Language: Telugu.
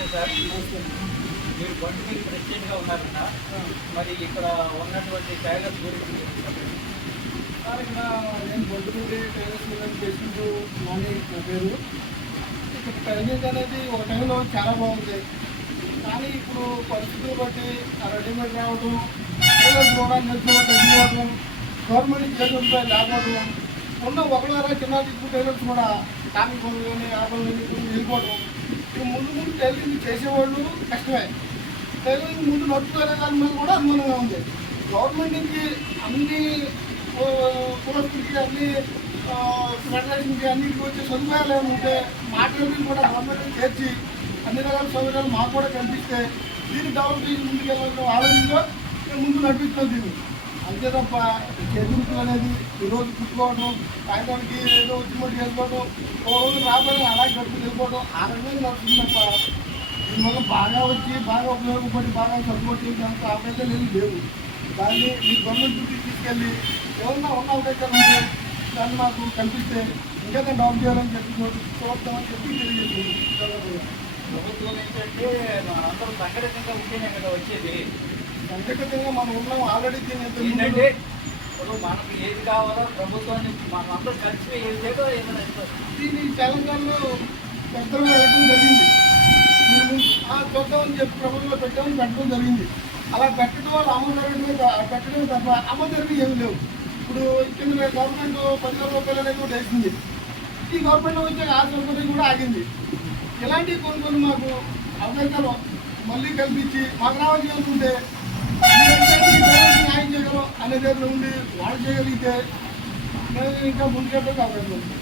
నమస్తే సార్ మీరు బండి మీరు ప్రెసిడెంట్గా ఉన్నారన్న మరి ఇక్కడ ఉన్నటువంటి టైలర్స్ గురించి చెప్పండి. సార్ ఇక్కడ నేను బొడ్డుమూడి టైలర్స్ మీద చేసుకుంటూ మనీ నా పేరు ఇక్కడ టైలింగ్ అనేది ఒక టైంలో చాలా బాగుంది కానీ ఇప్పుడు పరిస్థితులు బట్టి రెడీమేడ్ రావడం టైలర్స్ కూడా నేర్చుకోవడం తగ్గిపోవడం గవర్నమెంట్ చేతులపై లేకపోవడం ఉన్న ఒకలారా చిన్న దిక్కు టైలర్స్ కూడా కామి పనులు కానీ ఆ పనులు కానీ వెళ్ళిపోవడం ముందు ముందు టైలరింగ్ చేసేవాళ్ళు కష్టమే. టైలరింగ్ ముందు నడుపుతారే దాని మీద కూడా అనుమానంగా ఉంది. గవర్నమెంట్కి అన్ని కులస్తులకి అన్ని ఫెడరేషన్కి అన్నిటికి వచ్చే సదుపాయాలు ఏమి ఉంటే మాట్లాడి కూడా గవర్నమెంట్ చేర్చి అన్ని రకాల సౌకర్యాలు మాకు కూడా కనిపిస్తే దీన్ని డెవలప్ చేసి ముందుకెళ్ళాలని ఆలోచనలో మేము ముందు నడిపిస్తున్నాం దీన్ని. అంతే తప్ప చేతులు అనేది ఈరోజు కుట్టుకోవడం సాయంత్రానికి ఏదో వచ్చినట్టు చేసుకోవడం ఓ రోజు రాబోయే అలాగే గడుపు వెళ్ళిపోవడం ఆ రకంగా నడుస్తుంది తప్ప దీనివల్ల బాగా వచ్చి బాగా ఉపయోగపడి బాగా సపోర్ట్ అంత అవకాశాలు ఏమి లేవు. దాన్ని మీ గవర్నమెంట్ చుట్టూ తీసుకెళ్ళి ఏమన్నా ఉన్న అవకాశాలు ఉంటే దాన్ని మాకు కనిపిస్తే ఇంకా నేను డౌన్ చేయాలని చెప్పి చూడతామని చెప్పి తెలియజేస్తుంది ప్రభుత్వం ఏంటంటే మనందరూ సంఘటితంగా ఉంటేనే కదా వచ్చేది. అంతేకాదంగా మనం ఉన్నాం ఆల్రెడీ దీన్ని ఏంటంటే ఇప్పుడు మనకి ఏది కావాలో ప్రభుత్వాన్ని మనం అందరూ కలిసి ఏది లేదో ఏదైనా ఇస్తారు. దీన్ని తెలంగాణలో పెద్దలు పెట్టడం జరిగింది. చూద్దామని చెప్పి ప్రభుత్వంలో పెట్టామని పెట్టడం జరిగింది. అలా పెట్టడం వల్ల అమలు జరగడమే పెట్టడమే తప్ప అమలు జరిగి ఏమి లేవు. ఇప్పుడు కింద గవర్నమెంట్ పదివేల రూపాయలు అనేది కూడా వేసింది. ఈ గవర్నమెంట్ వచ్చే ఆ సౌకర్యం కూడా ఆగింది. ఇలాంటి కొన్ని కొన్ని మాకు అవకాశాలు మళ్ళీ కల్పించి మాకు రావాల్సి ఉంటే చేయగలం ఉండి వాళ్ళు చేయగలిగితే ఇంకా ముందుకెళ్ళడానికి అవకాశం ఉంది.